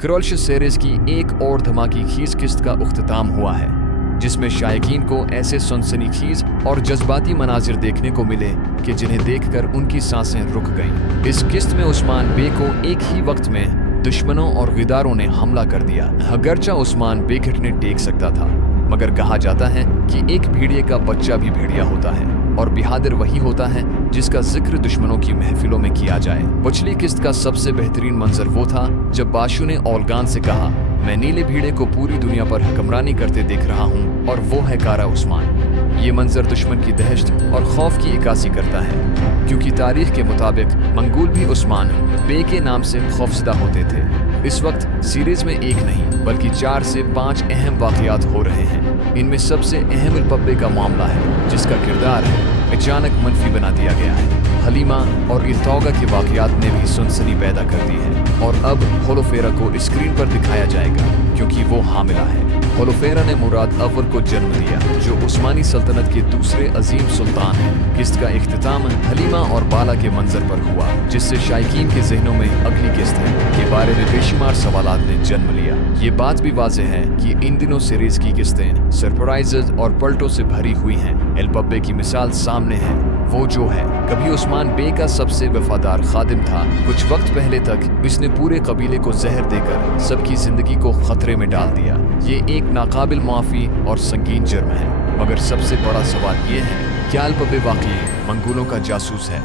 क्रोल्श series की एक और धमाकेखीज किस्त का उख्तिताम हुआ है, जिसमें शायकीन को ऐसे सनसनीखेज और जज्बाती मनाजिर देखने को मिले कि जिन्हें देखकर उनकी सांसें रुक गईं। इस किस्त में उस्मान बे को एक ही वक्त में दुश्मनों और गिदारों ने हमला कर दिया। अगरचा उस्मान बे घुटने टेक सकता था, मगर कहा जाता है कि एक भेड़िए का बच्चा भी भेड़िया होता है और बहादुर वही होता है जिसका जिक्र दुश्मनों की महफिलों में किया जाए। पिछली किस्त का सबसे बेहतरीन मंजर वो था जब बाशु ने ओलगान से कहा, मैं नीले भेड़े को पूरी दुनिया पर हुक्मरानी करते देख रहा हूँ और वो है कारा उस्मान। ये मंजर दुश्मन की दहशत और खौफ की इक्कासी करता है, क्योंकि तारीख के मुताबिक मंगोल भी उस्मान बे के नाम से खौफजदा होते थे। इस वक्त सीरीज में एक नहीं बल्कि 4 से 5 अहम वाक़यात हो रहे हैं। इनमें सबसे अहम इल्पब्बे का मामला है, जिसका किरदार अचानक मनफी बना दिया गया है। हलीमा और इल्तौगा के वाक़यात ने भी सनसनी पैदा कर दी है और अब होलोफेरा को स्क्रीन पर दिखाया जाएगा, क्योंकि वो हामिला है। होलोफेरा ने मुराद अव्वल को जन्म दिया, जो उस्मानी सल्तनत के दूसरे अजीम सुल्तान हैं। किस्त का इख्तिताम हलीमा और बाला के मंजर पर हुआ, जिससे शायकीन के जहनों में अगली किस्त है के बारे में बेशुमार सवालात ने जन्म लिया। ये बात भी वाज़ेह है कि इन दिनों सीरीज की किस्तें सरप्राइजेज और पलटों से भरी हुई हैं। एल्पब्बे की मिसाल सामने है, वो जो है कभी उस्मान बे का सबसे वफादार खादिम था। कुछ वक्त पहले तक इसने पूरे कबीले को जहर देकर सबकी जिंदगी को खतरे में डाल दिया। ये एक नाकाबिल माफ़ी और संगीन जुर्म है, मगर सबसे बड़ा सवाल ये है, क्या एल्पब्बे वाकई मंगोलों का जासूस है?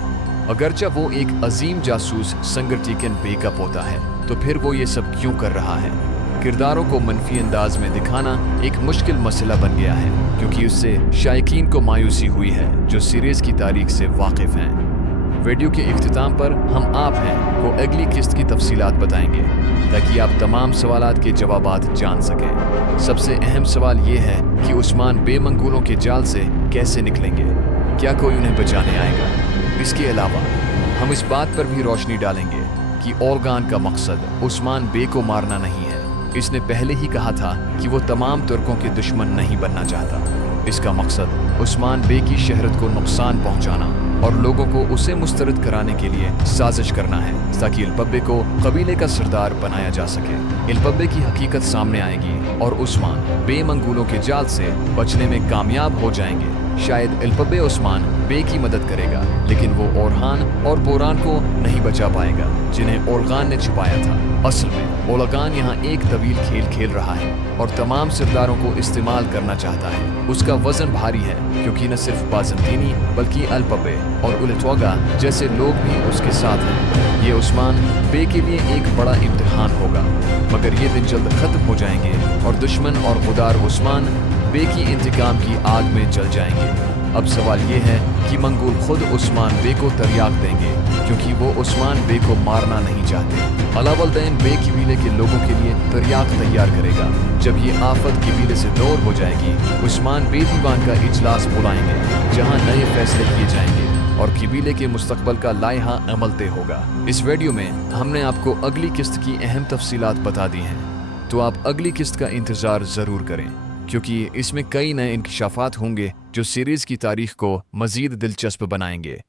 अगरचा वो एक अजीम जासूस संगरटीकन बे का पोता है, तो फिर वो ये सब क्यों कर रहा है? किरदारों को मनफी अंदाज में दिखाना एक मुश्किल मसला बन गया है, क्योंकि उससे शायकीन को मायूसी हुई है जो सीरीज की तारीख से वाकिफ हैं। वीडियो के इख्तिताम पर हम आप हैं को अगली किस्त की तफसीलात बताएंगे, ताकि आप तमाम सवालात के जवाबात जान सकें। सबसे अहम सवाल ये है कि उस्मान बे मंगोलों के जाल से कैसे निकलेंगे? क्या कोई उन्हें बचाने आएगा? इसके अलावा हम इस बात पर भी रोशनी डालेंगे कि ओलगान का मकसद उस्मान बे को मारना नहीं है। इसने पहले ही कहा था कि वो तमाम तुर्कों के दुश्मन नहीं बनना चाहता। इसका मकसद उस्मान बे की शहरत को नुकसान पहुंचाना और लोगों को उसे मुस्तरद कराने के लिए साजिश करना है, ताकि एल्पब्बे को कबीले का सरदार बनाया जा सके। एल्पब्बे की हकीकत सामने आएगी और उस्मान बे मंगोलों के जाल से बचने में कामयाब हो जाएंगे। शायद एल्पब्बे उस्मान बे की मदद करेगा, लेकिन वो ओरहान और बोरान को नहीं बचा पाएगा, जिन्हें ओलगान ने छुपाया था। असल में ओलगान यहाँ एक तवील खेल खेल रहा है और तमाम सरदारों को इस्तेमाल करना चाहता है। उसका वजन भारी है, क्योंकि न सिर्फ बाज़ंतीनी बल्कि एल्पब्बे और उल्तौगा जैसे लोग भी उसके साथ हैं। ये उस्मान बे के लिए एक बड़ा इम्तिहान होगा, मगर ये दिन जल्द खत्म हो जाएंगे और दुश्मन और गुदार उस्मान बे की इंतकाम की आग में जल जाएंगे। अब सवाल ये है कि मंगोल खुद उस्मान बे को तरियाक देंगे, क्योंकि वो उस्मान बे को मारना नहीं चाहते। अलावलदैन बे कबीले के लोगों के लिए तरियाक तैयार करेगा। जब ये आफत कबीले से दूर हो जाएगी, उस्मान बे दीवान का इजलास बुलाएंगे, जहाँ नए फैसले किए जाएंगे और कबीले के मुस्तकबल का लाइहा अमल तय होगा। इस वीडियो में हमने आपको अगली किस्त की अहम तफसीलात बता दी हैं, तो आप अगली किस्त का इंतज़ार ज़रूर करें, क्योंकि इसमें कई नए इंकशाफात होंगे जो सीरीज़ की तारीख को मज़ीद दिलचस्प बनाएंगे।